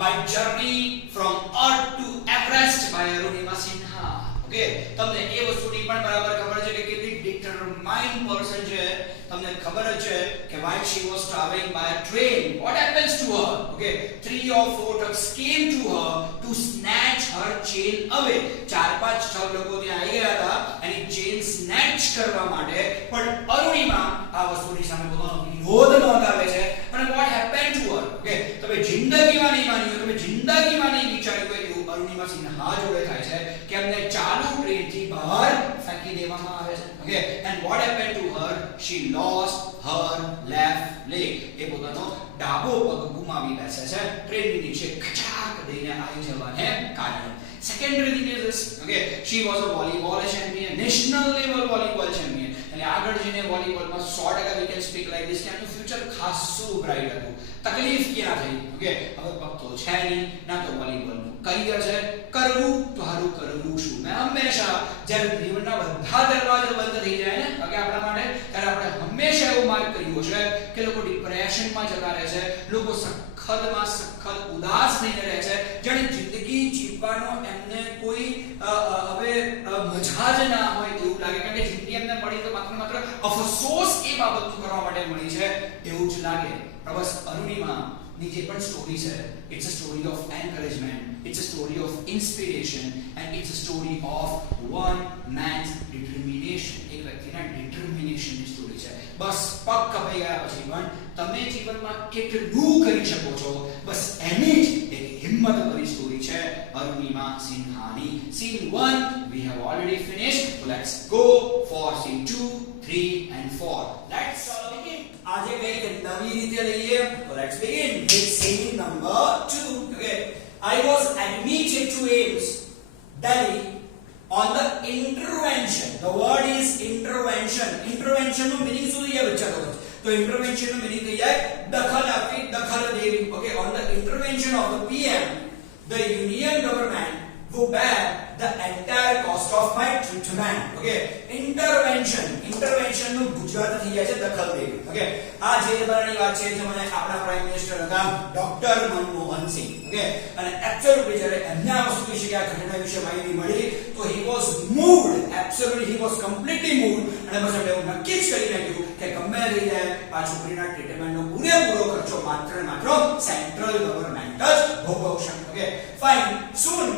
My journey from earth to Everest by Arunima Sinha. Okay, તમને એ વસ્તુની પણ બરાબર ખબર છે કે કેટલી ડિટરમાઇન્ડ પર્સન છે. તમને ખબર જ છે કે while she was traveling by a train, what happens to her? Okay, 3 or 4 thugs came to her to snatch her chain away. 4-5 ठग લોકો ત્યાં આવી ગયા હતા એની ચેન સ્નેચ કરવા માટે, પણ અરુણિમા આ વસ્તુની સામે પોતાનો વિરોધ નોંધાવે છે. અને what happened to her? Okay, તમે જિંદગીમાં નહીં માન્યું, તમે જિંદગીમાં નહીં વિચાર્યું હોય એવું અરુણિમા સિન્હા જોડે થાય છે કે એમને ચાલુ ટ્રેનથી બહાર ફેંકી દેવામાં આવે છે. Okay, and what happened to her? She lost her left leg. એ પોતાનો ડાબો પગ ગુમાવી બેસે છે ટ્રેનની નીચે ખચાક દઈને આવી જવાને કારણે. Secondary thing is this. Okay, she was a volleyball champion, national level volleyball champion. અને આગળ જઈને વોલીબોલમાં 100% we can speak like this કે એનું ફ્યુચર ખાસું બ્રાઇટ હતું. તકલીફ ક્યાં થઈ? ઓકે, હવે પગ તો છે નહીં, ના તો વોલીબોલનું કરિયર છે, કરવું તો હારું કરવું શું. મેં હંમેશા જ્યારે જીવનના બધા દરવાજા બંધ થઈ જાય ને ઓકે આપણા માટે, ત્યારે આપણે હંમેશા એવું માર્ક કર્યું છે કે લોકો ડિપ્રેશનમાં જતા રહે છે, લોકો સખતમાં સખત ઉદાસ થઈને રહે છે, જાણે જિંદગી જીવવાનો એમને કોઈ હવે મજા જ ના હોય એવું લાગે, કારણ કે જિંદગી એમને મળી તો માત્ર અફસોસ એ બાબતનું કરવા માટે મળી છે એવું જ લાગે. પણ બસ અરુણિમા ની જે પણ સ્ટોરી છે, it's a story of encouragement, it's a story of inspiration and it's a story of one man's determination. એક વ્યક્તિના determination ની સ્ટોરી છે. બસ પગ કપાઈ ગયા પછી પણ તમે જીવનમાં કેટલું કરી શકો છો, બસ એની જ એક હિંમત ભરી સ્ટોરી છે Arunima સિન્હાની. Scene 1 we have already finished, so let's go for scene 2, 3 and 4. Let's begin. આજે કઈક નવી રીતે લઈએ, so let's begin with scene number 2. Okay, I was admitted to AIIMS Delhi on the intervention. The word is intervention. Intervention નો meaning શું છે બચ્ચા લોકો? તો intervention નો મીનિંગ થઈ જાય દખલ આપવી, દખલ દેવી. Okay, on the intervention of the PM, the union government will bear the entire cost of my treatment. Okay, intervention નું ગુજરાત થઈ જાય છે દખલ દેવી. Okay, આ જે બરાની વાત છે જે મને આપણા પ્રાઇમ મિનિસ્ટર હતા ડોક્ટર મનમોહન સિંહ. Okay, અને એબ્સોલ્યુટલી જ્યારે એમને આ વસ્તુ વિશે આ ઘટના વિશે માહિતી મળી તો he was moved, absolutely he was completely moved. અને પછી આપણે એવું નક્કી જ કરી નાખ્યું કે ગમે તે રીતે આ છોકરીના ટ્રીટમેન્ટનો પૂરેપૂરો ખર્ચો માત્ર ને માત્ર સેન્ટ્રલ ગવર્મેન્ટ જ ભોગવશે. Okay, fine. Soon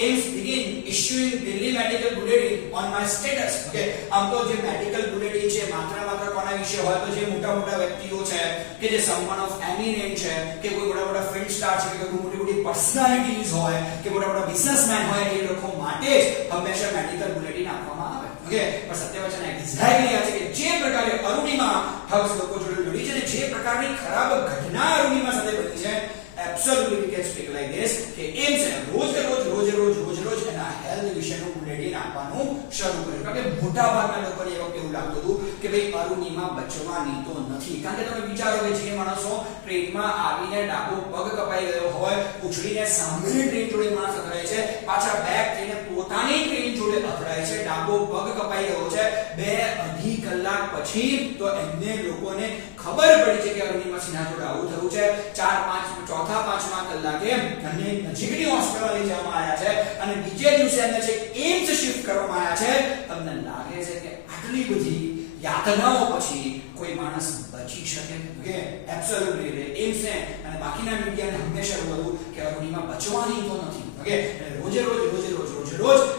AIIMS begin issuing Delhi medical bulletin on my status. Okay, આમ તો જે મેડિકલ બુલેટિન છે માત્ર કોના વિશે હોય તો જે મોટા વ્યક્તિઓ છે કે જે સમ્માન ઓફ એમિનેન્ટ છે કે કોઈ મોટા ફિલ્મ સ્ટાર છે કે કોઈ મોટી પર્સનાલિટીઝ હોય કે મોટા બિઝનેસમેન હોય એ લોકો માટે જ હંમેશા મેડિકલ બુલેટિન આપવામાં આવે. ઓકે, પણ સત્ય વચન એક્ઝેક્ટલી આ છે કે જે પ્રકારે અરુણિમા ઠગ્સ લોકો જોડે લડી છે ને જે પ્રકારની ખરાબ ઘટના અરુણિમા સાથે બની છે, absolutely we can speak like this કે AIIMS રોજ એના હેલ્થ વિશેનું બુલેટિન આપવાનું શરૂ કર્યું. કારણ કે મોટા ભાગના લોકોને એ વખતે એવું લાગતું હતું કે ભાઈ અરુણિમા બચવાની તો નથી. કારણ કે તમે વિચારો કે જે માણસો ટ્રેનમાં આવીને ડાબો પગ કપાઈ ગયો હોય, ઉછળીને સામેની ટ્રેન જોડે માણસ અથડાય છે, પાછા બેક થઈને પોતાની ટ્રેન જોડે અથડાય છે, ડાબો પગ કપાઈ ગયો છે, 2-2.5 કલાક પછી તો એમને લોકોને ખબર પડી છે કે અરુણિમા સિન્હા જોડે આવું થયું છે. 4-5મા કલાકે એમને નજીકની હોસ્પિટલ લઈ જવામાં આવ્યા છે અને બીજે દિવસે એમને છે AIIMS શિફ્ટ કરવામાં આવ્યા છે. તમને લાગે છે કે આટલી બધી યાતનાઓ પછી કોઈ માણસ બચી શકે? કે એબ્સોલ્યુટલી AIIMS ને અને બાકીના મીડિયાને હંમેશા એવું હતું કે અરુણિમા બચવાની તો નથી. ઓકે, રોજ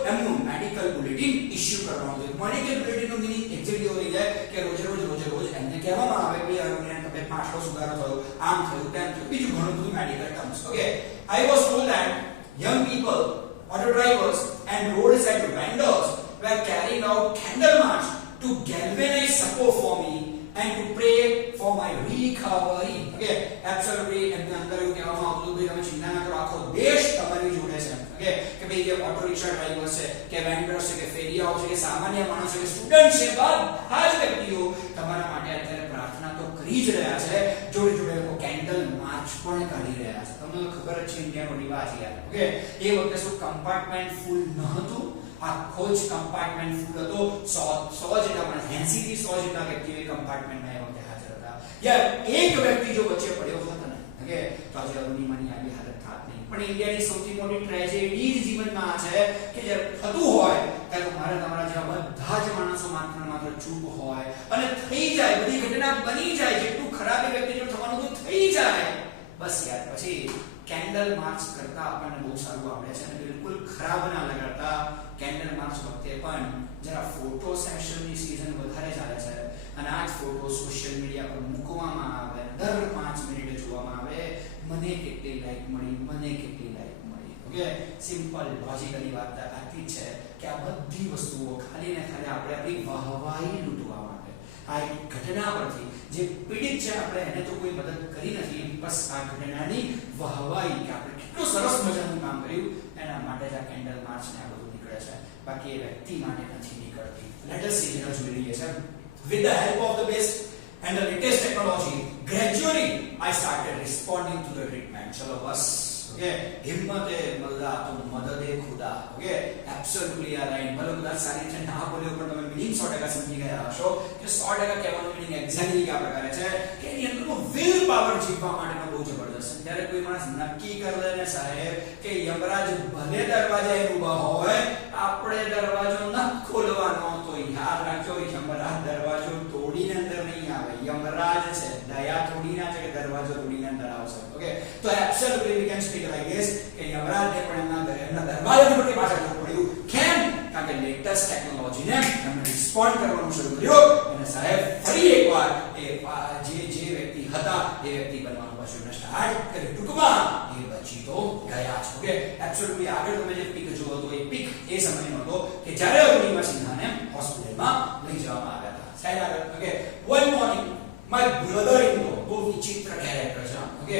એમનું મેડિકલ બુલેટિન ઇશ્યુ કરવાનું હતું. મેડિકલ બુલેટિનનો મીનિંગ એક્ઝેક્ટલી એવો થઈ જાય કે રોજ એમને કહેવામાં આવે કે અરુણિમાની તબિયતમાં આટલો સુધારો થયો, આમ થયું, તેમ થયું, બીજું ઘણું બધું medical terms. Okay, I was told that young people, auto drivers and roadside vendors were carrying out candle march to galvanize support for me and to pray for my recovery. Okay, absolutely એમને અંદર એવું કહેવામાં આવતું હતું કે તમે ચિંતા ના કરો, આખો દેશ તમારી જોડે છે. ઓકે, કે ભાઈ જે ઓટો રિક્ષા ડ્રાઈવર છે કે વેન્ડર્સ છે કે ફેરિયાઓ છે કે સામાન્ય માણસો કે સ્ટુડન્ટ છે, બધા જ વ્યક્તિઓ તમારા માટે અત્યારે પ્રાર્થના તો કરી જ રહ્યા છે, જોડે લોકો કેન્ડલ માર્ચ પણ કાઢી રહ્યા છે. તમને ખબર જ છે ઇન્ડિયાનો રિવાજ યાર. ઓકે, એ વખતે શું કમ્પાર્ટમેન્ટ ફૂલ ન હતું, આખો જ કમ્પાર્ટમેન્ટ ફૂલ હતો. 100 જેટલા પણ 80 થી 100 જેટલા વ્યક્તિઓ કમ્પાર્ટમેન્ટમાં એ વખતે હાજર હતા. યાર એક વ્યક્તિ જો વચ્ચે પડ્યો હોત ને, ઓકે, તો આજે અરુણિમાની આવી હાલત થાત નહીં. પણ ઇન્ડિયાની સૌથી મોટી ટ્રેજેડી જીવનમાં આ છે કે જ્યારે થતું હોય ત્યારે મારે તમારા જેવા બધા જ માણસો માત્ર ને માત્ર ચૂપ હોય અને થઈ જાય, બધી ઘટના બની જાય, જેટલું ખરાબ એ વ્યક્તિ જો થવાનું તો થઈ જાય, બસ યાર પછી કેન્ડલ માર્ચ કરતા આપણને બહુ સારું આવડે છે અને બિલકુલ ખરાબ ના લગાડતા કેન્ડલ માર્ચ વખતે પણ જરા ફોટો સેશનની સીઝન વધારે ચાલે છે અને આ જ ફોટો સોશિયલ મીડિયા પર મૂકવામાં આવે, દર 5 મિનિટે જોવામાં આવે, મને કેટલી લાઈક મળી, મને કેટલી લાઈક મળી. ઓકે, સિમ્પલ લોજિકલી વાત આટલી છે કે આ બધી વસ્તુઓ ખાલી ને ખાલી આપણે આપણી વાહવાહી લૂંટવા માટે, આ એક ઘટના પરથી જે પીડિત છે આપણે એને તો કોઈ મદદ કરી નથી, બસ આ ઘટનાની વાહવાહી કે આપણે કેટલું સરસ મજાનું કામ કર્યું એના માટે જ આ કેન્ડલ માર્ચ ને આ બધું નીકળે છે, બાકી એ વ્યક્તિ માટે નથી નીકળતી. લેટ અસ સી જેના જોઈ લઈએ છે. With the help of the best and the latest technology, gradually I started responding to the treatment. चलो बस, okay, हिम्मत है मल्ला तो मदद है खुदा. Okay, absolutely right. भले બધા સારી રીતે ના બોલ્યો પણ તમે મીનિંગ 100% સમજી ગયા હશો કે 100% કહેવાનો મીનિંગ એક્ઝેક્ટલી કયા પ્રકારે છે કે એની અંદરનો વિલ પાવર જીતવા માટેનો બહુ જબરદસ્ત છે. જ્યારે કોઈ માણસ નક્કી કરી લે ને સાહેબ કે યમરાજ ભલે દરવાજાએ ઊભા હોય, આપણે દરવાજો ન ખોલવાનો, તો યાદ રાખજો યમરાજ દરવાજો તોડીને અંદર નહીં આવે. યમરાજ છે દયા થોડી ના છે કે દરવાજો તોડીને અંદર આવશે. ઓકે, તો absolutely we can speak like this કે યમરાજને પણ એમના દરવાજા પર પાછળ જવું પડ્યું. કેમ? કારણ કે લેટેસ્ટ ટેકનોલોજીને એમણે રિસ્પોન્ડ કરવાનું શરૂ કર્યું અને સાહેબ ફરી એકવાર એ જે વ્યક્તિ હતા એ વ્યક્તિ બનવાનું પાછું એમણે સ્ટાર્ટ કર્યું. ટૂંકમાં એ બચી તો ગયા છે. ઓકે, એબ્સોલ્યુટલી આગળ તમે જે પીક જુઓ તો એ પીક એ સમયનો હતો કે જ્યારે અરુણિમા સિન્હાને હોસ્પિટલમાં લઈ જવામાં આવ્યા હતા. સાહેબ આગળ. Okay, one morning my brother-in-law, બહુ વિચિત્ર કેરેક્ટર છે. Okay,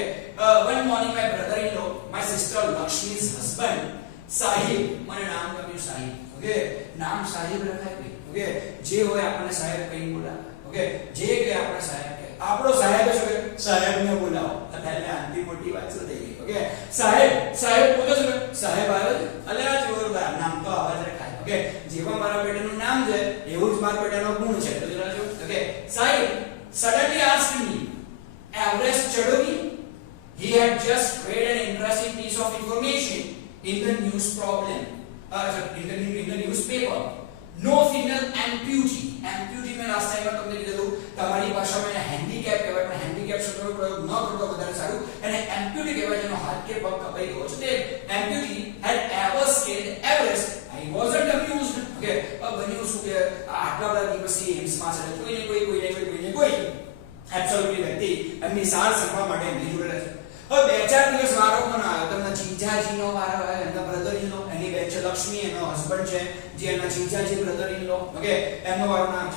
one morning my brother-in-law, my sister Lakshmi's husband Sahib, મને નામ ગમ્યું સાહિબ. ઓકે, નામ સાહિબ રખાય ભાઈ. ઓકે, જે હોય આપણને સાહેબ કઈ બોલાવે. ઓકે, જે કે આપણે સાહેબ કે આપણો સાહેબ છે કે સાહેબને બોલાવો. એટલે આંટી મોટી વાત શું થઈ ગઈ. ઓકે, સાહેબ બોલો છો સાહેબ આવ્યો છે, અલે આ જોરદાર નામ તો આવા જ રખાય. ઓકે, જેવા મારા બેટાનું નામ છે એવું જ મારા બેટાનો ગુણ છે. તો જરા જો. ઓકે, સાહેબ suddenly asked me, Everest ચડોગી? He had just read an interesting piece of information in the newspaper. No female amputee. Amputee में last time તમને કીધું તમારી ભાષામાં એને હેન્ડીકેપ કહેવાય, પણ હેન્ડીકેપ શબ્દનો પ્રયોગ ન કરતો વધારે સારું. એને એમ્પ્યુટી કહેવાય જેનો હાથ કે પગ કપાઈ ગયો છે. તે એમ્પ્યુટી had ever scaled Everest. I wasn't amused. Okay, બન્યું શું કે આટલા બધા દિવસથી એમ્સમાં છે, કોઈને કોઈ એબ્સોલ્યુટલી વ્યક્તિ એમની સાર સંભાળ માટે એમની જોડે રહે છે. હવે 2-4 દિવસ વારો કોનો આવ્યો? તેમના જીજાજીનો વારો આવ્યો, એમના બ્રધર-ઇન-લો, એની બેન છે લક્ષ્મી, એનો હસબન્ડ છે જે એના જીજાજી બ્રધર-ઇન-લો. ઓકે, એમનો વારો નામ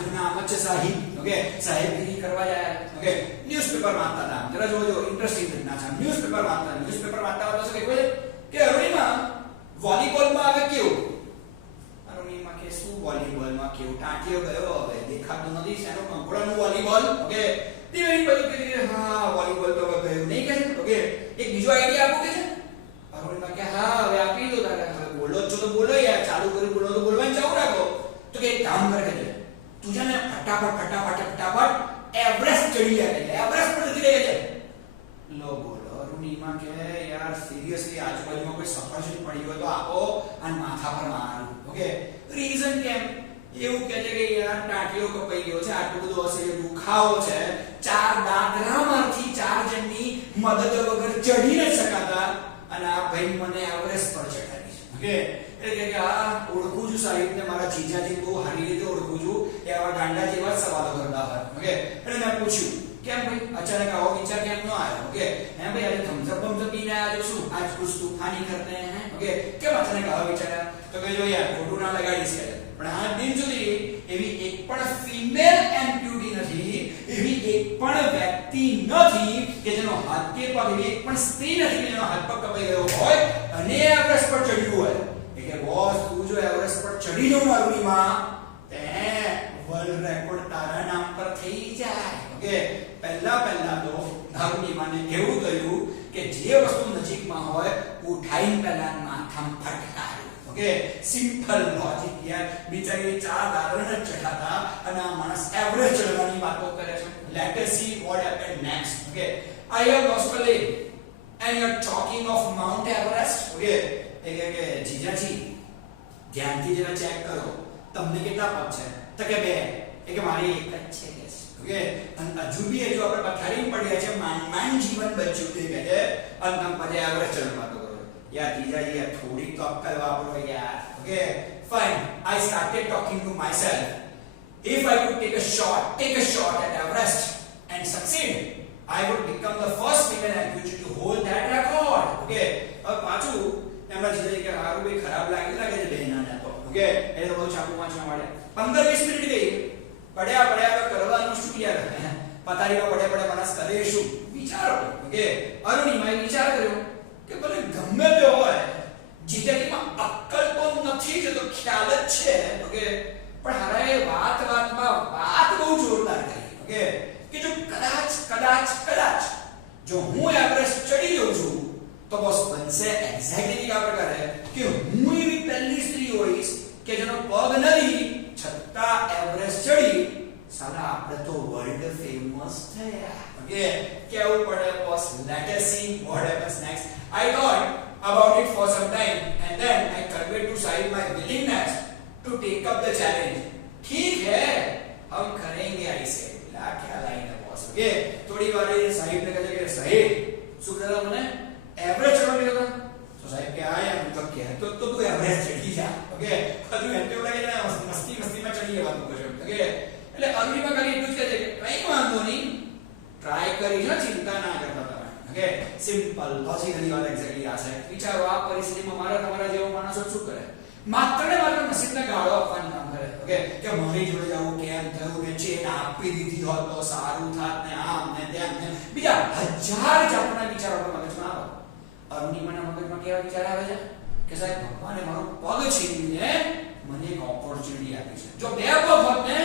છે સાહિબ. ઓકે, સાહેબગીરી કરવા જાય. ઓકે, ન્યૂઝપેપર વાંચતા હતા. જરા જોજો, ઇન્ટરેસ્ટિંગ ઘટના છે. ન્યૂઝપેપર વાંચતા હતા શું કહે કે અરુણિમા વોલીબોલમાં આવે કેવું? અરુણિમા કે શું વોલીબોલમાં કેવું? ટાંટિયો ગયો હવે દેખાતો નથી, શેનો કંકોડાનું વોલીબોલ. ઓકે, દિવેલી બધું કે હા વોલીબોલ તો હવે ગયું નહીં કહે. ઓકે, એક બીજો આઈડિયા આપો કે છે અરુણિમા કે હા હવે આપી દો તારે, હવે બોલો છો તો બોલો યાર, ચાલુ કરી બોલો તો બોલવાનું ચાલુ રાખો. તો કે એક કામ કરે છે તું છે ને ફટાફટ એવરેસ્ટ ચડી જાય. એવરેસ્ટ પર જતી રહે છે. લો બોલો અરુણિમા કે યાર સિરિયસલી આજુબાજુમાં કોઈ સફરજન પડી હોય તો આપો અને માથા પર મારું. ઓકે, રીઝન કેમ? એવું કહે છે કે યાર ટાંટિયો કપાઈ ગયો છે, આટલું બધું હશે દુખાવો છે, 4 દાદરામાંથી 4 જણની મદદ વગર ચડી ન શકાતા અને આ ભાઈ મને એવરેસ્ટ પર ચડાવી છે. ઓકે, એટલે કે આ ઓળખું છું સાહેબને, મારા જીજાજી બહુ સારી રીતે ઓળખું છું, એ આવા ગાંડા જેવા સવાલો કરતા હોય. ઓકે, એટલે મેં પૂછ્યું કેમ ભાઈ અચાનક આવો વિચાર કેમ ન આવ્યો? ઓકે, હે ભાઈ આજે થમ્સઅપ પીને આવ્યો છું, આજ કુછ તૂફાની કરતે હે. ઓકે, કેમ અચાનક આવો વિચાર આવ્યો? તો કે જો યાર ખોટું ના લગાડીશ કે પણ આ દિન સુધી એવી એક પણ ફિમેલ એમ્પ્યુટી નથી, એવી એક પણ વ્યક્તિ નથી કે જેનો હાથ કે પગ, એવી એક પણ સ્ત્રી નથી કે જેનો હાથ પગ કપાઈ ગયો હોય અને એવરેસ્ટ પર ચડ્યું હોય. એટલે બોસ તું જો એવરેસ્ટ પર ચડી જવું અરુણિમા, તે વર્લ્ડ રેકોર્ડ તારા નામ પર થઈ જાય. ઓકે, પહેલા તો અરુણિમાને એવું કહ્યું કે જે વસ્તુ નજીકમાં હોય ઉઠાઈને પહેલા માથામાં ફટકારો. ઓકે, સિમ્પલ લોજિક યાર. બિચારી 4 દાદરા ચઢાતા અને આ માણસ એવરેસ્ટ ચડવાની વાતો કરે છે. Let S see what happened next. Okay, I have lost a leg and you're talking of Mount Everest. Okay, કે જીજાજી ધ્યાનથી જરા ચેક કરો તમને કેટલા પગ છે તો કે બે કે મારી એક જ છે કે ઓકે અને હજુ બી જો આપણે પથારી પડ્યા છે માન જીવન બચ્યું તે કહે છે અને તમે પછી એવરેસ્ટ ચડવા તો કરો યાર જીજાજી યાર થોડી તો અક્કલ વાપરો યાર. Okay fine, I started talking to myself. If I could take a shot at Everest and succeed, I would become the first female amputee to hold that record. Okay, હવે પાછું એમના જીજાજી કે હારું ભાઈ ખરાબ લાગે છે બેના તો. ઓકે એ તો બહુ ચાપુ વાંચવા મળે 15-20 મિનિટ ગઈ પડ્યા કરવાનું શું યાર પથારીમાં પડ્યા માણસ કરે શું વિચારો. ઓકે અરુણિમાએ વિચાર કર્યો કે ભલે ગમે તે હોય જીજાજીમાં અક્કલ તો નથી જ તો ખ્યાલ જ છે. ઓકે પણ હારાએ વાતમાં વાત બહુ જોરદાર કરી. ઓકે કે જો કદાચ જો હું એવરેસ્ટ ચડી જાઉં છું તો બોસ બનશે એક્ઝેક્ટલી આ પ્રકારે કે હું એવી પહેલી સ્ત્રી હોઈશ કે જેનો પગ નથી છતાં એવરેસ્ટ ચડી સાલા આપણે તો વર્લ્ડ ફેમસ થયા. ઓકે કેવું પડે boss. Let S see what happens next. I thought about it for some time and then I conveyed to Sahib my willingness to take up the challenge. ठीक है हम करेंगे ऐसे. ला क्या लाइन है बॉस. ओके थोड़ी बार ये साहिब ने कहा कि साहिब શું કહેતા મને એવરેજ ચડવા ગયો તો સાહેબ કે આયા હું તો કે તો તું એવરેજ ચડી જા. ઓકે બધું એન્ટી લાગે ને મસ્તીમાં ચડી જવાનું કહે. ઓકે એટલે અરુણિમા ખાલી એટલું જ કહે છે કે કઈ વાંધો નહીં ટ્રાય કરી છે ચિંતા ના કરતા તમે. ઓકે સિમ્પલ લોજિકલી વાત એક્ઝેક્ટલી આ છે. વિચારો આ પરિસ્થિતિમાં મારા તમારા જેવો માણસો શું કરે માત્ર ને માત્ર નસીબને ગાળો આપવાનું કામ કરે. ઓકે કે મારી જોડે જાવું કેમ થયું ને ચેન આપી દીધી હોત તો સારું થાત ને આમ ને તેમ ને બીજા હજાર જાતના વિચારો આપણા મગજમાં આવે. અરુણિમાના મગજમાં કેવા વિચાર આવે છે કે સાહેબ ભગવાને મારો પગ છીનવીને મને એક ઓપોર્ચ્યુનિટી આપી છે. જો બે પગ હોત ને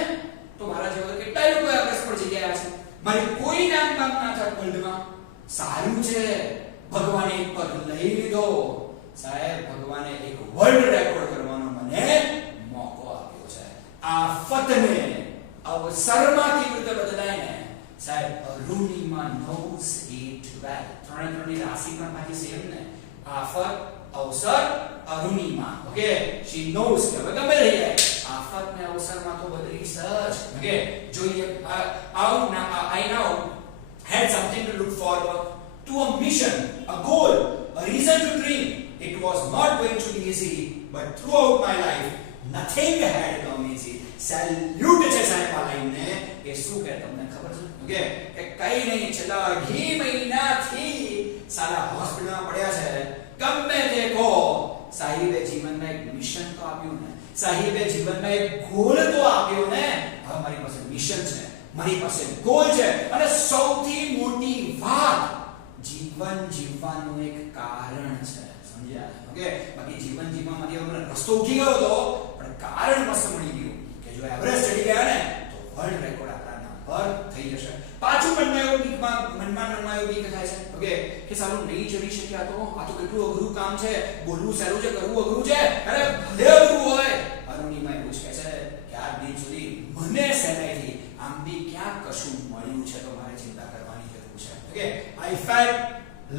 તો મારા જેવા કેટલાય લોકો એવરેસ્ટ પર જઈ ગયા છે. મારી કોઈ નામ કામ ના થાત વર્લ્ડમાં. સારું છે ભગવાને એક પગ લઈ લીધો. સાહેબ ભગવાને એક વર્લ્ડ રેકોર્ડ કરવાનો મને મોકો આપ્યો છે. આફતને અવસરમાંથી વૃદ્ધ બદલાઈને સાહેબ અરુણિમા knows it well. ત્રણેય રાશિ પણ પાછી સેમ ને આફત અવસર અરુણિમા. ઓકે she knows કે હવે ગમે રહી જાય આફત ને અવસરમાં તો બદલી સજ. ઓકે જોઈએ I now had something to look forward to, a mission, a goal, a reason to dream. It was not going to be easy, but throughout my life nothing had come easy. Salute છે સાહેબ આ લાઈનને કે શું કે તમને ખબર છે. ઓકે કે કઈ નહીં છેલ્લા 2 મહિનાથી સાલા હોસ્પિટલમાં પડ્યા છે. ગમે તે કહો સાહિબે જીવનમાં એક મિશન તો આપ્યું ને સાહિબે જીવનમાં એક ગોલ તો આપ્યો ને. હવે મારી પાસે મિશન છે મારી પાસે ગોલ છે અને સૌથી મોટી વાત જીવન જીવવાનું એક કારણ છે. સમજ્યા. ઓકે બાકી જીવન જીવવામાંથી મને રસ્તો ઉઠી ગયો તો પણ કારણ મસ્ત મળી ગયું કે જો એવરેસ્ટ ચડી ગયા ને તો વર્લ્ડ રેકોર્ડ આપણા નામ પર થઈ જશે. પાછું મનમાં એવું બીક થાય છે. ઓકે કે સાલું નહીં ચડી શક્યા તો આ તો કેટલું અઘરું કામ છે. બોલવું સહેલું છે કરવું અઘરું છે. અરે ભલે અઘરું હોય અરુણિમા એવું કહે છે કે આ દિન સુધી મને સહેલાઈથી આમ બી ક્યાં કશું મળ્યું છે તો મારે ચિંતા કરવાની જરૂર છે. Okay I felt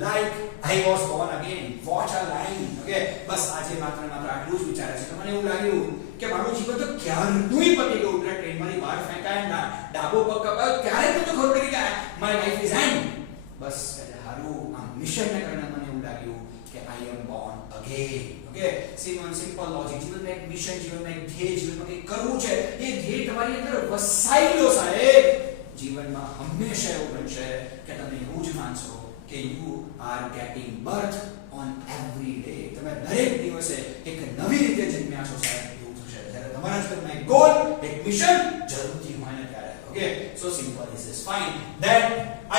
like I was born again. What a line. Okay બસ આજે માત્ર આટલું જ વિચારે છે. મને એવું લાગ્યું કે મારું જીવન તો ક્યારનું પતી ગયું. ટ્રેન મારી બહાર ફેંકાય ડાબો પગ કપાયો ત્યારે મને ખબર પડી કે માય લાઈફ ઇઝ એન્ડ. બસ હારું આ મિશનને કારણે મને એવું લાગ્યું કે I am born again. Okay simple logic. જીવનમાં એક મિશન જીવનમાં એક ધ્યેય જીવનમાં કંઈક કરવું છે એ ધ્યેય તમારી અંદર વસાઈ લો સાહેબ. જીવનમાં હંમેશા એવું બનશે કે તમે એવું જ માનશો કે you are getting birth on every day. તમે દરેક દિવસે એક નવી રીતે જન્મ્યા છો સાહેબ એવું થશે જ્યારે તમારા જીવનમાં એક ગોલ એક મિશન જરૂરથી હોય ને ત્યારે. Okay so simple is this. Fine then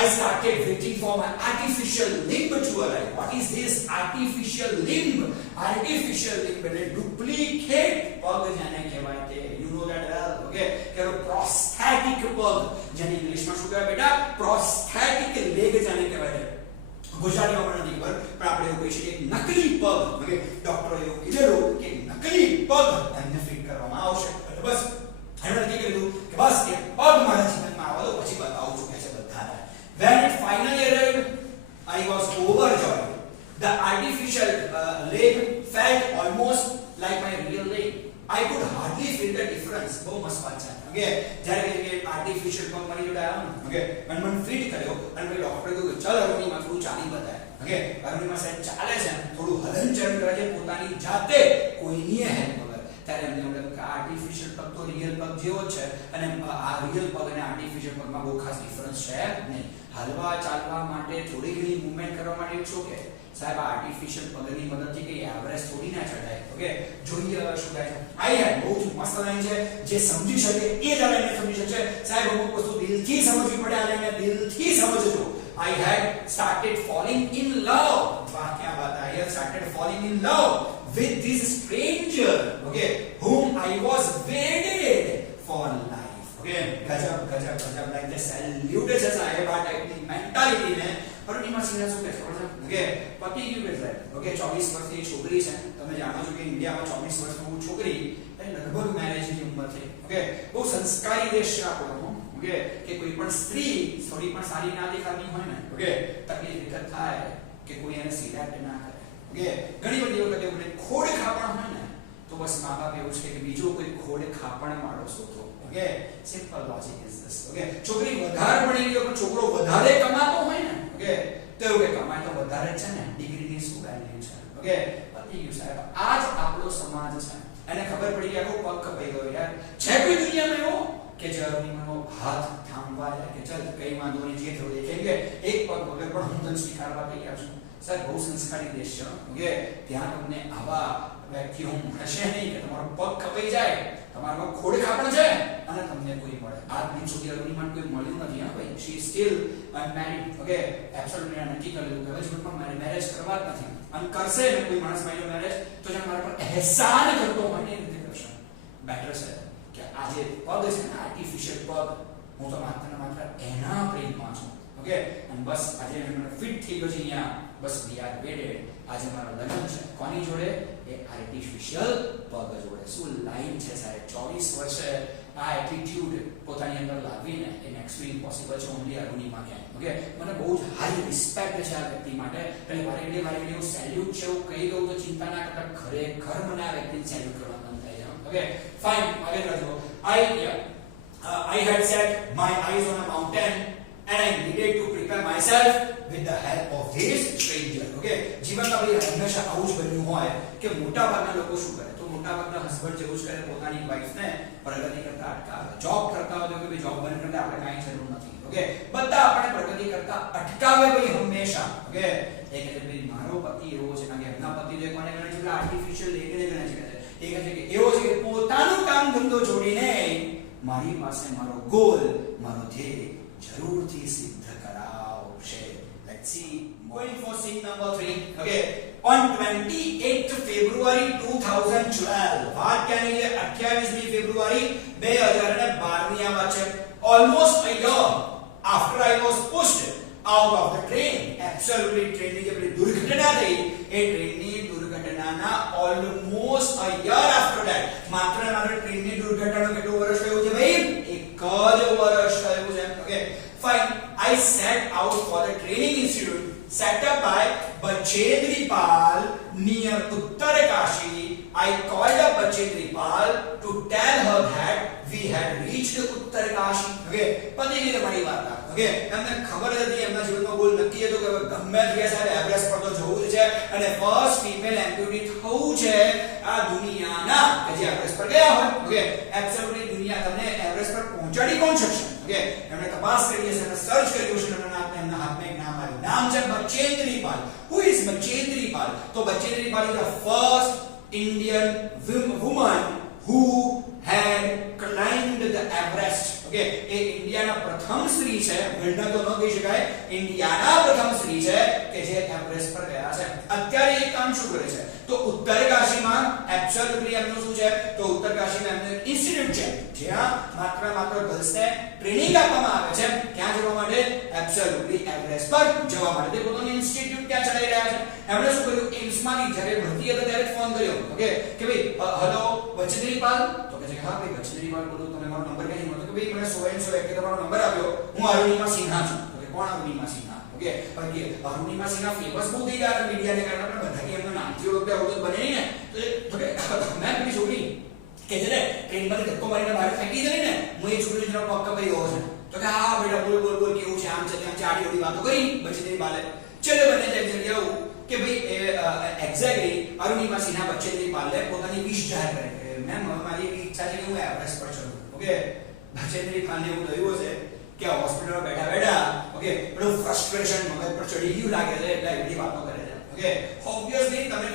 I started waiting for my artificial limb to arrive. What is this artificial limb? Artificial limb એટલે duplicate પગ જેને કહેવાય તે you know that well. Okay કે prosthetic પગ જેને ઇંગ્લિશમાં શું કહેવાય બેટા prosthetic leg જેને કહેવાય છે. ગુજરાતીમાં પણ નથી ખબર પણ આપણે એવું કહી શકીએ નકલી પગ. ઓકે ડોક્ટરે એવું કીધેલું કે નકલી પગ એમને ફિટ કરવામાં આવશે. એટલે બસ એમણે નક્કી કર્યું કે બસ એ પગ મારા જીવનમાં આવવા દો પછી બતાવું છું કે છે બધાને. When it finally arrived I was overjoyed. The artificial leg felt almost like my real leg. I could hardly feel the difference. બહુ મસ્ત વાત છે. ઓકે, જ્યારે કે આર્ટિફિશિયલ પગ મારી જોડે આવ્યો ને, ઓકે, અને મને ફિટ કર્યો અને પછી ડોક્ટરે કહ્યું ચાલ અરુણિમા થોડું ચાલી બતાય. ઓકે, અરુણિમા સાહેબ ચાલે છે, થોડું હલનચલન કરે છે પોતાની જાતે, કોઈની હેલ્પ વગર. ત્યારે એમને એવું લાગ્યું કે આર્ટિફિશિયલ પગ તો રિયલ પગ જેવો જ છે અને આ રિયલ પગ અને આર્ટિફિશિયલ પગમાં બહુ ખાસ ડિફરન્સ છે નહીં. હલવા ચાલવા માટે થોડી ઘણી મૂવમેન્ટ કરવા માટે ઇટ્સ ઓકે. સાહેબ આર્ટિફિશિયલ પગની મદદથી કઈ એવરેસ્ટ થોડી ના ચડાય. ઓકે, જોઈએ હવે શું થાય છે. આઈ હેડ બહુ જ મસ્ત લાઈન છે, જે સમજી શકે એ જ આ લાઈનને સમજી શકશે. સાહેબ અમુક વસ્તુ દિલથી સમજવી પડે, આ લાઈનને દિલથી સમજજો. I had started falling in love. વાહ क्या बात है. I had started falling in love with this stranger, okay, whom I was wedded for life. Okay, ગજબ ગજબ ગજબ, like the salute છે સાહેબ આ ટાઈપની મેન્ટાલિટી ને. અરુણિમા સિંહા શું કહે છે ખબર છે? ઓકે, પતિ ગયું કે સાહેબ. ઓકે, 24 વર્ષની છોકરી છે. તમે જાણો છો કે ઇન્ડિયામાં 24 વર્ષની છોકરી એ લગભગ મેરેજની ઉંમર થઈ. ઓકે, બહુ સંસ્કારી દેશ છે આપણો. ઓકે, કે કોઈ પણ સ્ત્રી થોડી પણ સારી ના દેખાતી હોય ને, ઓકે, તકલીફ એક થાય કે કોઈ એને સિલેક્ટ ના કરે. ઓકે, ઘણી બધી વખત એવું થાય ખોડ ખાપણ હોય ને તો બસ મા બાપ એવું છે કે બીજો કોઈ ખોડ ખાપણ વાળો શોધો. Okay, simple logic is this. Okay, છોકરી વધારે ભણી ગયો પણ છોકરો વધારે કમાતો હોય ને, ઓકે, તો એવું કે કમાય તો વધારે છે ને, ડિગ્રીની શું વેલ્યુ છે. ઓકે, પતી ગયું સાહેબ. આ જ આપણો સમાજ છે. એને ખબર પડી કે આખો પગ કપાઈ ગયો યાર. છે કોઈ દુનિયામાં એવો કે જે અરુણિમાનો હાથ થાંભવા જાય કે ચાલ કઈ વાંધો નહીં, જે થયું એ. કેમ કે એક પગ વગર પણ હું તને સ્વીકારવા તૈયાર છું. સર બહુ સંસ્કારી દેશ છે. ઓકે, ત્યાં તમને આવા વ્યક્તિઓ હશે નહીં કે તમારો પગ કપાઈ જાય, તમારામાં ખોડ ખાપણ છે અને તમને કોઈ મળે. આજની છોકરી અરુણિમાને કોઈ મળ્યું નથી. હા ભાઈ, she is still unmarried. Okay, absolutely નક્કી કરેલું કે હવે જીવનમાં મેરેજ કરવા જ નથી અને કરશે ને કોઈ માણસ મારી મેરેજ તો જે મારા પર અહેસાન કરતો હોય ને એ રીતે કરશે. બેટર છે કે આ જે પગ છે ને આર્ટિફિશિયલ પગ, હું તો માત્ર ને માત્ર એના પ્રેમમાં છું. ઓકે, અને બસ આજે મને ફિટ થઈ ગયો છે અહીંયા. બસ વી આર વેડેડ. આજે મારા લગ્ન છે કોની જોડે? એ આર્ટિફિશિયલ પગ જોડે. શું લાઈન છે સાહેબ. 24 વર્ષે આ એટીટ્યુડ પોતાની અંદર લાવીને એ નેક્સ્ટ ટુ ઇમ્પોસિબલ છે ઓન્લી અરુણિમા કેન. ઓકે, મને બહુ જ હાઈ રિસ્પેક્ટ છે આ વ્યક્તિ માટે. એટલે વારે હું સેલ્યુટ છે એવું કહી દઉં તો ચિંતા ના કરતા ખરેખર મને આ વ્યક્તિને સેલ્યુટ કરવા મન થાય છે. Okay, fine. આગળ વધો. I had set my eyes on a mountain and I needed to prepare myself with the help of this stranger. Okay, જીવનમાં ભાઈ હંમેશા આવું જ બન્યું હોય કે મોટા ભાગના લોકો શું કરે તો મોટા ભાગના હસબન્ડ જેવું જ કરે, પોતાની વાઈફને પ્રગતિ કરતા અટકાવે. જોબ કરતા હોય તો કે ભાઈ જોબ બંધ કરી દે, આપણે કાંઈ જરૂર નથી. ઓકે, બધા આપણે પ્રગતિ કરતા અટકાવે ભાઈ હંમેશા. ઓકે, એ કહે છે ભાઈ મારો પતિ એવો છે કારણ કે એમના પતિ તો કોને ગણે છે? આર્ટિફિશિયલ લેગને ગણે છે. એ કહે છે કે એવો છે કે પોતાનું કામ ધંધો છોડીને મારી પાસે મારો ગોલ, મારો ધ્યેય જરૂરથી સિદ્ધ કરાવશે. Let's see. Going for scene number 3. Okay. On 28th February 2012. વાત ક્યાંની છે? 28મી ફેબ્રુઆરી 2012 ની આ વાત છે. Almost a year after I was pushed out of the train. Absolutely ટ્રેનની જે દુર્ઘટના થઈ એ ટ્રેનની દુર્ઘટનાના almost a year after that. માત્ર ટ્રેનની દુર્ઘટનાનો કેટલો વર્ષ થયો છે ભાઈ? એક જ વર્ષ થયું છે. Okay, fine. I set out for the training institute set up by Bachendripal near Uttarkashi. I called up Bachendripal to tell her that we had reached Uttarkashi. Okay, પતિ ની તમારી વાત. ઓકે, તમને ખબર હતી એમના જીવનમાં ગોલ નક્કી હતો કે ગમે તે સાહેબ એવરેસ્ટ પર તો જવું જ છે અને ફર્સ્ટ ફીમેલ એમ્પ્યુટી થવું છે આ દુનિયાના કે જે એવરેસ્ટ પર ગયા હોય. ઓકે, એબ્સોલ્યુટલી દુનિયા તમને એવરેસ્ટ પર પહોંચાડી કોણ શકશે? ઓકે, એમણે તપાસ કરી હશે અને સર્ચ કર્યું છે. એમના હાથમાં એક નામ આવ્યું. નામ છે Bachendripal. Who is Bachendripal? તો Bachendripal is the first Indian woman who had climbed the Everest. Okay, એ ઇન્ડિયાના પ્રથમ સ્ત્રી છે. વર્લ્ડના તો ન કહી શકાય, ઇન્ડિયાના પ્રથમ સ્ત્રી છે કે જે એવરેસ્ટ પર ગયા છે. અત્યારે એ કામ શું કરે છે? તો ઉત્તરકાશીમાં એબ્સોલ્યુટલી એમનું શું છે? તો ઉત્તરકાશીમાં એમનું ઇન્સ્ટિટ્યૂટ છે જ્યાં માત્ર ગર્લ્સને ટ્રેનિંગ આપવામાં આવે છે. ક્યાં જવા માટે? એબ્સોલ્યુટલી એવરેસ્ટ પર જવા માટે. તે પોતાનું ઇન્સ્ટિટ્યૂટ ક્યાં ચલાવી રહ્યા છે. એમણે શું કર્યું? એમ્સમાં જ્યારે ભરતી હતો ત્યારે ફોન કર્યો. ઓકે, કે ભાઈ હેલો Bachendripal. તો કહે છે કે હા ભાઈ Bachendripal બોલું, તમે મારો નંબર ક્યાંથી મળ્યો? તો કે ભાઈ મને 100 કે તમારો નંબર આપ્યો, હું અરુણિમા સિન્હા છું. તો કે કોણ અરુણિમા સિન્હા? ઓકે બાકી અરુણિમા સિન્હા ફેમસ બહુ થઈ ગયા મીડિયાને કારણે આપણે બધા કે એમનું નામથી ઓળખતા અવગત બને નહીં ને તો મેં પેલી છોકરી કે છે ને ટ્રેનમાંથી ધક્કો મારીને બહાર ફેંકી દે ને હું એ છોકરી જરા પગ કપાઈ ગયો છે તો કે હા બેટા બોલ બોલ બોલ કેવું છે આમ છે તેમ છે આડી ઓડી વાતો કરી બચેન્દ્રી પાલે ચલો બને એક્ઝેક્ટલી આવું કે ભાઈ એક્ઝેક્ટલી અરુણિમા સિન્હા બચેન્દ્રી પાલે પોતાની વિશ જાહેર કરે કે મેમ મારી એવી ઈચ્છા છે કે હું એવરેસ્ટ પર ચડું ઓકે બચેન્દ્રી પાલને એવું થયું છે કે હોસ્પિટલમાં બેઠા બેઠા ઓકે પેલું ફ્રસ્ટ્રેશન મગજ પર ચડી ગયું લાગે છે એટલે એવી વાતો કરે છે ઓકે ઓબ્વિયસલી તમે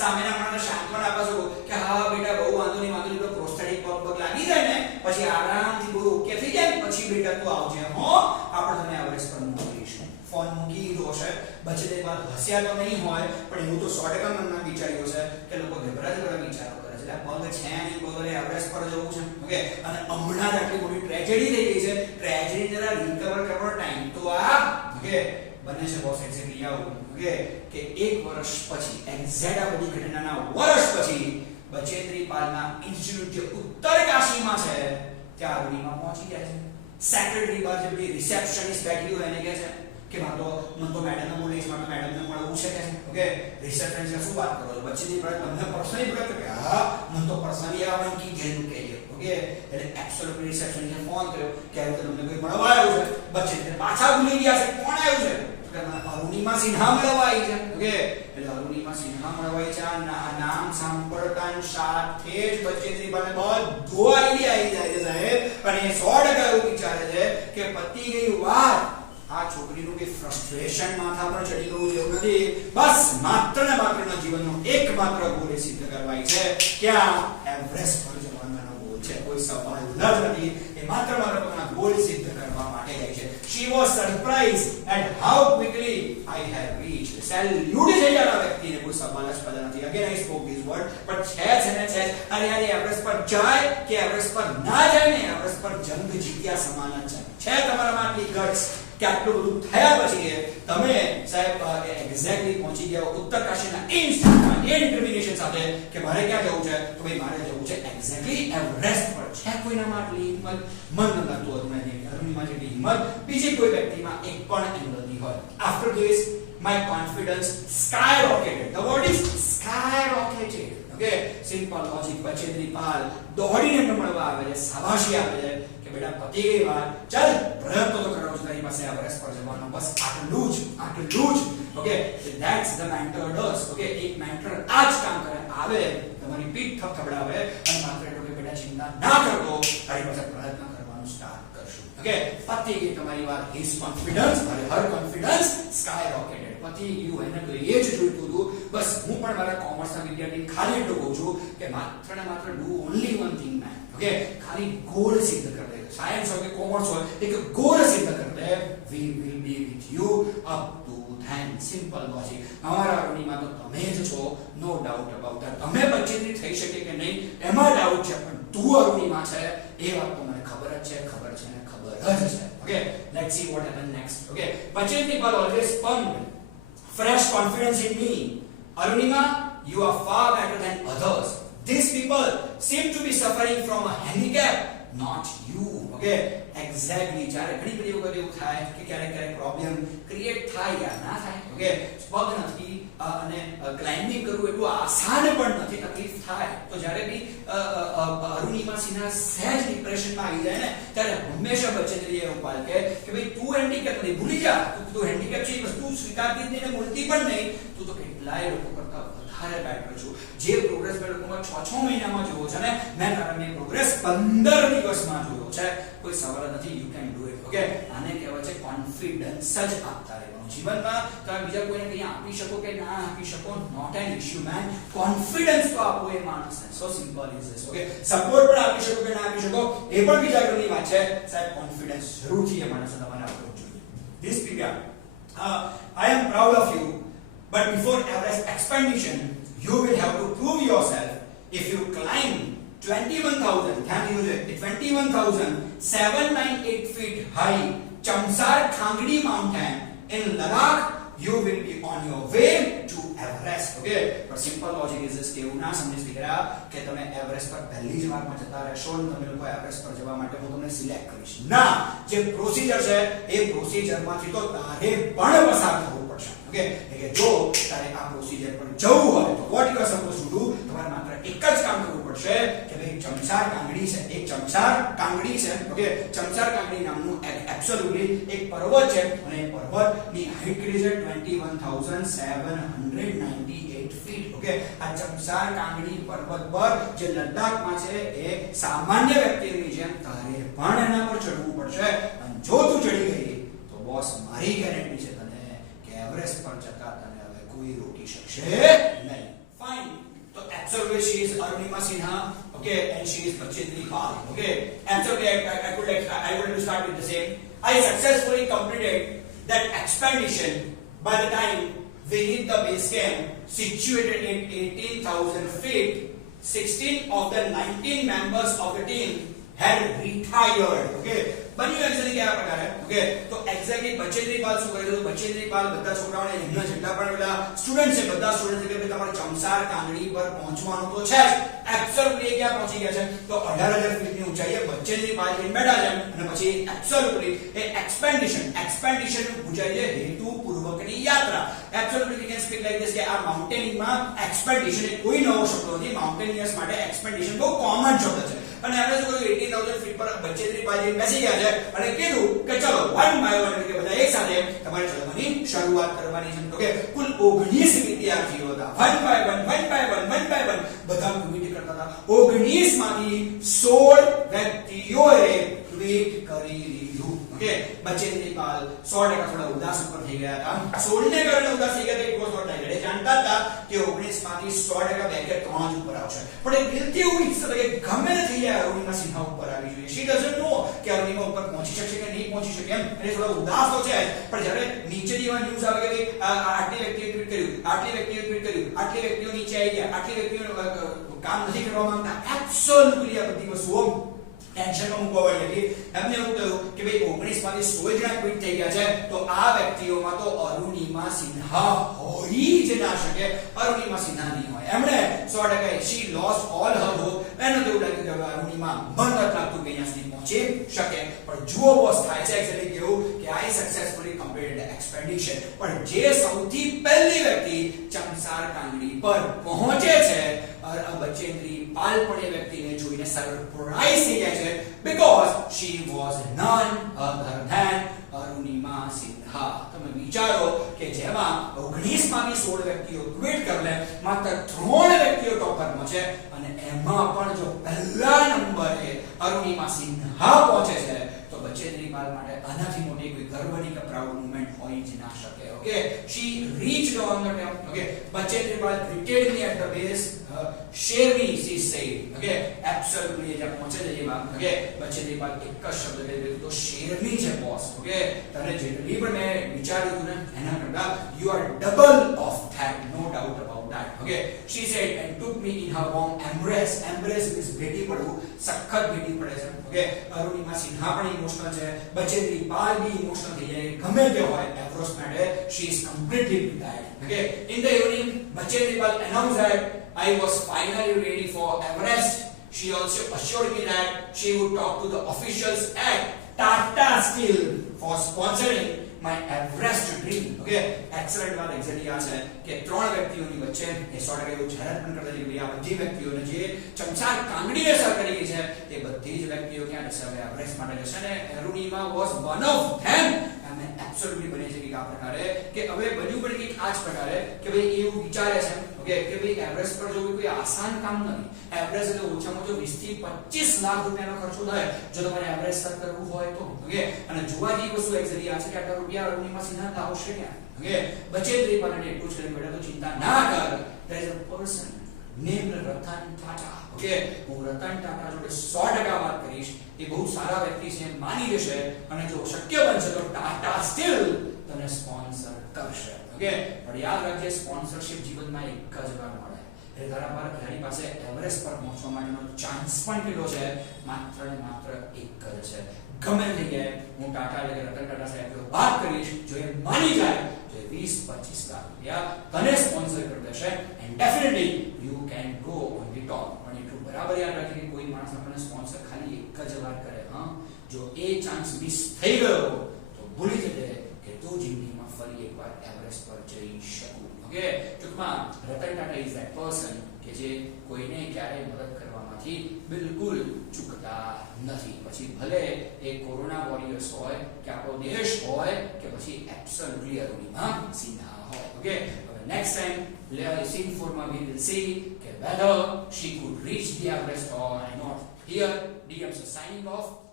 સામેના માણસને સાંત્વના આપો છો કે હા બેટા બહુ વાંધો નહીં તો પ્રોસ્થેટિક પગ લાગી જાય ને પછી આરામથી બહુ ઓકે થઈ જાય પછી બેટા તું આવજે હો આપણે તને એવરેસ્ટ પર મોકલીશું ફોન મૂકી દીધો છે બચે બાદ હસ્યા તો નહીં હોય પણ એવું તો 100% મનમાં વિચાર્યું છે કે લોકો ગભરાટ વિચારો કરે છે પગ છે નહીં પગલે એવરેસ્ટ પર જવું છે ઓકે અને હમણાં જ આટલી મોટી ટ્રેજેડી થઈ ગઈ છે ટ્રેજેડી જરા રિકવર કરવાનો ટાઈમ તો આ ઓકે બને છે બોસ એક્ઝેક્ટલી આવું ઓકે કે 1 વર્ષ પછી એક્ઝેક્ટ આ બધી ઘટનાના વર્ષ પછી બચેન્દ્રી પાલના ઇન્સ્ટિટ્યૂટ જે ઉત્તર કાશીમાં છે ત્યાં અરુણિમા પહોંચી જાય છે સેક્રેટરી બાર જે બધી રિસેપ્શનિસ્ટ બેઠી હોય એને કહે છે કે મન તો મેડમને બોલીશ મને મેડમને મળવું છે કે ઓકે રિસેપ્શનિસ્ટ શું વાત કરો છો બચેન્દ્રી પાલ તમને પર્સનલી બોલે કે હા મન તો પર્સનલી આવવાનું કી જેનું કહીએ ઓકે એટલે એબ્સોલ્યુટલી રિસેપ્શનિસ્ટે ફોન કર્યો કે હવે તમને કોઈ મળવા આવ્યું છે બચેન્દ્રી પાછા ભૂલી ગયા છે કોણ આવ્યું છે અરુણિમા સિન્હા મળવા આવી છે ઓકે એટલે અરુણિમા સિન્હા મળવા આવી છે નામ સાંભળતા સાથે જ બચેન્દ્રી પાલને બધો આઈડિયા આવી જાય છે સાહેબ અને 100% એવું વિચારે છે કે પતી ગઈ વાત આ છોકરીનું કે ફ્રસ્ટ્રેશન માથા પર ચડી ગયું છે એવું નથી બસ માત્ર ને માત્ર જીવનનો એકમાત્ર ગોલ એ સિદ્ધ કરવાય છે ક્યાં એવરેસ્ટ પર જવાનો ગોલ છે કોઈ સવાલ જ નથી એ માત્ર પોતાના ગોલ સિદ્ધ કરવા માટે જાય છે she was surprised at how quickly I have reached salute છે યાર વ્યક્તિને કોઈ સવાલ જ પેદા નથી again I spoke this word but છે અરે યાર એવરેસ્ટ પર જાય કે એવરેસ્ટ પર ના જાય ને એવરેસ્ટ પર જંગ જીત્યા સમાન જ છે તમારામાં આટલી ગટ્સ કે આટલું બધું થયા પછી તમે સાહેબ એક્ઝેક્ટલી પહોંચી ગયા ઉત્તર કાશીના ઇન્સ્ટન્ટમાં એ ડિટર્મિનેશન સાથે કે મારે ક્યાં જવું છે તો ભાઈ મારે જવું છે એક્ઝેક્ટલી એવરેસ્ટ પર છે કોઈનામાં આટલી હિંમત મન ન લાગતું અરુણિમા જેટલી હિંમત બીજી કોઈ વ્યક્તિમાં એક પણ નથી હોય after this my confidence skyrocketed the word is skyrocketed okay simple logic Bachendri Pal દોડીને મળવા આવે છે શાબાશી આપે છે કે બેટા પતી ગઈ વાત ચાલ પ્રયત્ન તો કરો તારી પાસે એવરેસ્ટ પર જવાનો બસ આટલું જ okay that's the mentor does okay એક મેન્ટર આ જ કામ કરે આવે તમારી પીઠ થપથપડાવે અને માત્ર એટલું કે બેટા ચિંતા ના કરતો તારી પાસે પ્રયત્ન કરવાનું સ્ટાર્ટ કરશું okay પતી ગઈ તમારી વાત his confidence અને her confidence skyrocketed પતી ગયું એને તો એ જ જોઈતું હતું બસ હું પણ મારા કોમર્સના વિદ્યાર્થી ખાલી એટલું કહું છું કે માત્ર ને માત્ર do only one thing man okay ખાલી ગોલ સિદ્ધ કર દે સાયન્સ હોય કે કોમર્સ હોય એક ગોલ સિદ્ધ કર દે we will be with you up to then simple logic અમારા અરુણિમા તો તમે જ છો નો ડાઉટ અબાઉટ ધેટ તમે બચેન્દ્રી થઈ શકે કે નહીં એમાં ડાઉટ છે પણ તું અરુણિમા છે એ વાત તો મને ખબર જ છે okay let's see what happens next okay Bachchandri Pal always pumped fresh confidence in me Arunima you are far better than others these people seem to be suffering from a handicap not you okay exactly જ્યારે ઘણી બધી વખત એવું થાય કે ક્યારેક problem create થાય યા ના થાય okay પગ નથી અને ક્લાઇમ્બિંગ કરવું એટલું આસાન પણ નથી તકલીફ થાય તો જ્યારે બી અરુણિમા સિન્હા સહેજ ડિપ્રેશનમાં આવી જાય ને ત્યારે હંમેશા બચેન્દ્રી એવું પાલ કે ભાઈ તું હેન્ડીકેપ નથી ભૂલી જા તું હેન્ડીકેપ છે એ વસ્તુ સ્વીકારતી જ નહીં ને બોલતી પણ નહીં તું તો કેટલાય લોકો કરતા વધારે બેટર છું જે પ્રોગ્રેસ મેં લોકોમાં 6 મહિનામાં જોયો છે ને મેં તારાની પ્રોગ્રેસ 15 દિવસમાં જોયો છે કોઈ સવાલ નથી you can do it okay આને કહેવાય છે કોન્ફિડન્સ જ આપતા રહેવાનું જીવનમાં તમે બીજા કોઈને કંઈ આપી શકો કે ના આપી શકો not an issue man confidence તો આપો એ માણસને so simple is this okay support પણ આપી શકો કે ના આપી શકો એ પણ વિચારવાની વાત છે સાહેબ કોન્ફિડન્સ જરૂરથી એ માણસને તમારે આપવો જોઈએ this people I am proud of you but before Everest expedition you will have to prove yourself if you climb 21,798 feet high Chamsar Khangdi mountain in Ladakh you will be on your way to Everest. Okay, પણ simple logic is this કે એવું ના સમજી દીકરા કે તમે Everest પર પહેલી જ વારમાં જતા રહેશો અને તમે લોકો એવરેસ્ટ પર જવા માટે હું તમને સિલેક્ટ કરીશ. ના, જે પ્રોસિજર છે એ પ્રોસિજરમાંથી તો તારે પણ પસાર થવું પડશે. ઓકે, એટલે જો તારે આ પ્રોસિજર પર જવું હોય તો what you are suppose to do, તમારે માત્ર એક જ કામ કરવું પડશે કે ભાઈ ચમચાર કાંગડી છે, એક ચમચાર કાંગડી છે. ઓકે, ચમચાર કાંગડી નામનું એબ્સોલ્યુટલી એક પર્વત છે અને એ પર્વતની હાઈટ કેટલી છે 21,798 ફીટ. ઓકે, આ ચમચાર કાંગડી પર્વત પર જે લદ્દાખમાં છે એ સામાન્ય વ્યક્તિની જેમ તારે પણ એના પર ચડવું પડશે અને જો તું ચડી ગઈ તો બોસ મારી ગેરંટી છે તને કે એવરેસ્ટ પર જતા તને હવે કોઈ રોકી શકશે નહીં. Fine. So absolutely she is Arunima Sinha, okay, and she is Bachendri Pal. Okay, absolutely I would like to start with the same. I successfully completed that expedition by the time we hit the base camp situated at 18,000 feet. 16 of the 19 members of the team had retired. Okay, બની exactly કયા પ્રકારે. Okay, તો exactly Bachendri Pal શું કરે છે, તો બચેન્દ્રી પાલ બધા છોકરાઓને એમના જેટલા પણ પેલા સ્ટુડન્ટ છે બધા સ્ટુડન્ટ કે તમારે ચમસાર કાંગડી પર પહોંચવાનું તો છે જ. એબ્સોલ્યુટલી ક્યાં પહોંચી ગયા છે, તો 18,000 ફીટની ઊંચાઈએ બચેન્દ્રી પાલ જઈને બેઠા છે અને પછી એબ્સોલ્યુટલી એ એક્સપેડિશન ગુજરાતીએ હેતુપૂર્વકની યાત્રા. Absolutely we can speak like this કે આ માઉન્ટેનિંગમાં એક્સપેડિશન એ કોઈ નવો શબ્દ નથી. માઉન્ટેનિયર્સ માટે એક્સપેડિશન બહુ કોમન શબ્દ છે અને આપણે શું કહ્યું 18,000 ફીટ પર બચેન્દ્રી પાલ જઈને બેસી ગયા છે અને કીધું કે ચલો વન બાય વન એટલે કે બધા એક સાથે તમારે ચડવાની શરૂઆત કરવાની છે. તો કે કુલ 19 વિદ્યાર્થીઓ હતા. વન બાય વન બધા ટ્વીટ કરતા હતા. 19 માંથી 16 વ્યક્તિઓએ ટ્વીટ કરી દીધું. ઓકે, બચેન્દ્રી પાલ 100% થોડા ઉદાસ ઉપર થઈ ગયા હતા. 16 ને કારણે ઉદાસ થઈ ગયા હતા. એક વસ્તુ હતા જાણતા હતા કે 19 માંથી 100% બે કે 3 જ ઉપર આવશે, પણ એ દિલથી એવું ઈચ્છતા હતા કે ગમે તે થઈ જાય અરુણિમા સિન્હા ઉપર આવી જોઈએ. શી ડઝન્ટ નો કે અરુણિમા ઉપર પહોંચી શકશે કે નહીં પહોંચી શકે એમ. એટલે થોડા ઉદાસ તો છે, પણ જ્યારે નીચેની એવા ન્યૂઝ આવે કે આટલી વ્યક્તિએ ટ્વીટ કર્યું, આટલી વ્યક્તિએ ટ્વીટ કર્યું, આટલી વ્યક્તિઓ નીચે આવી ગયા, આટલી વ્યક્તિઓ કામ નથી કરવા માંગતા, એબ્સોલ્યુટલી આ બધી વસ્તુઓ ટેન્શનમાં મૂકવા વાળી હતી. એમને એવું કહ્યું કે ભાઈ 19 માંથી 16 જણા ટ્વીટ થઈ ગયા છે તો આ વ્યક્તિઓમાં તો અરુણિમા સિન્હા હોઈ જ ના શકે. અરુણિમા સિન્હા નહીં હોય. એમણે 100% she lost all her hope. એનો તો એવું લાગ્યું કે અરુણિમા મન નથી લાગતું કે અહીંયા સુધી પહોંચી શકે. પણ જુઓ બોસ થાય છે એક્ચ્યુઅલી કેવું કે I successfully completed the expedition. પણ જે સૌથી પહેલી વ્યક્તિ ચમસાર કાંગડી પર પહોંચે છે બચેન્દ્રી પાલ પણ એ વ્યક્તિને જોઈને સરપ્રાઈઝ થઈ જાય છે because she was none other than Arunima Sinha. તમે વિચારો કે જેમાં 19 માંથી 16 વ્યક્તિઓ ટ્વીટ કરે માત્ર 3 વ્યક્તિઓ ટોપ પર પહોંચે અને એમાં પણ જો પહેલા નંબરે અરુણિમા સિન્હા પહોંચે છે તો બચેન્દ્રી પાલ માટે આનાથી મોટી કોઈ ગર્વની કે પ્રાઉડ મોમેન્ટ હોય જ ના શકે. Okay, she reached on the top. Okay, Bachendri Pal greeted me at the base. Share me, she said. Okay, absolutely. जब पहुंचे जाइए बात. Okay, Bachendri Pal एक का शब्द ले लेते तो share me है boss. Okay, तने जेटली पर मैं विचार दूँ ना है ना करता. You are double of that, no doubt about that. Okay, she said and took me in her warm embrace. Embrace is भेटी पड़ू, सख्त भेटी पड़े છે. Okay, અરુણિમા સિન્હા પણ ઇમોશનલ છે. બચેન્દ્રી પાલ भी ઇમોશનલ થઈ જાય. ગમે તે હોય એવરેસ્ટ માટે she is completely prepared. Okay, in the evening Bachendri Pal announced that I was finally ready for Everest. She also assured me that she would talk to the officials at Tata Steel for sponsoring my Everest dream. Okay, excellent વાત exactly આ છે કે ત્રણ વ્યક્તિઓની વચ્ચે એ 100% એવું જાહેરાત પણ કરતા કે આ બધી વ્યક્તિઓને જે ચમચાર કાંગડીને સર કરી ગઈ છે એ બધી જ વ્યક્તિઓ ક્યાં જશે હવે એવરેસ્ટ માટે જશે ને Arunima was one of them. એમને એબ્સોલ્યુટલી બની છે કે આ પ્રકારે કે હવે બન્યું પણ કંઈક આ જ પ્રકારે કે ભાઈ એવું વિચારે છે ઓકે કે ભાઈ એવરેસ્ટ પર જવું કોઈ આસાન કામ નથી. એવરેસ્ટ એટલે ઓછામાં ઓછો 20 થી 25 લાખ રૂપિયાનો ખર્ચો થાય જો તમારે એવરેસ્ટ સર કરવું હોય તો. ઓકે, અને જોવા જેવી વસ્તુ એક્ઝેક્ટલી આ છે કે આટલા રૂપિયા અરુણિમા સિન્હા લાવશે ક્યાં. ઓકે, બચેન્દ્રી પાલને એટલું જ કરીને બેઠા તો ચિંતા ના કર. there is a person named Ratan Tata. Okay, હું રતન ટાટા જોડે 100% વાત કરીશ. એ બહુ સારા વ્યક્તિ છે માની જશે અને જો શક્ય બનશે તો ટાટા સ્ટીલ તને સ્પોન્સર કરશે. ઓકે, પણ યાદ રાખજે સ્પોન્સરશિપ જીવનમાં એક જ વાર મળે. એટલે તારી પાસે એવરેસ્ટ પર પહોંચવા માટેનો ચાન્સ પણ કેટલો છે? માત્ર ને માત્ર એક જ છે. ગમે તે જગ્યાએ હું ટાટા એટલે રતન ટાટા સાહેબ વાત કરીશ, જો એ માની જાય તો 20-25 લાખ રૂપિયા તને સ્પોન્સર ફરી એકવાર એવરેસ્ટ પર જઈ શકું. ઓકે, ટૂંકમાં Ratan Tata is that person કે જે કોઈને ક્યારેય મદદ કરવામાંથી બિલકુલ ચૂકતા નથી. પછી ભલે એ કોરોના વોરિયર્સ હોય કે આપણો દેશ હોય કે પછી એબ્સોલ્યુટલી અરુણિમા સિન્હા હોય. ઓકે, હવે નેક્સ્ટ ટાઈમ સીન 4 માં we will see કે whether she could reach the Everest or not. Here DMs are signing off.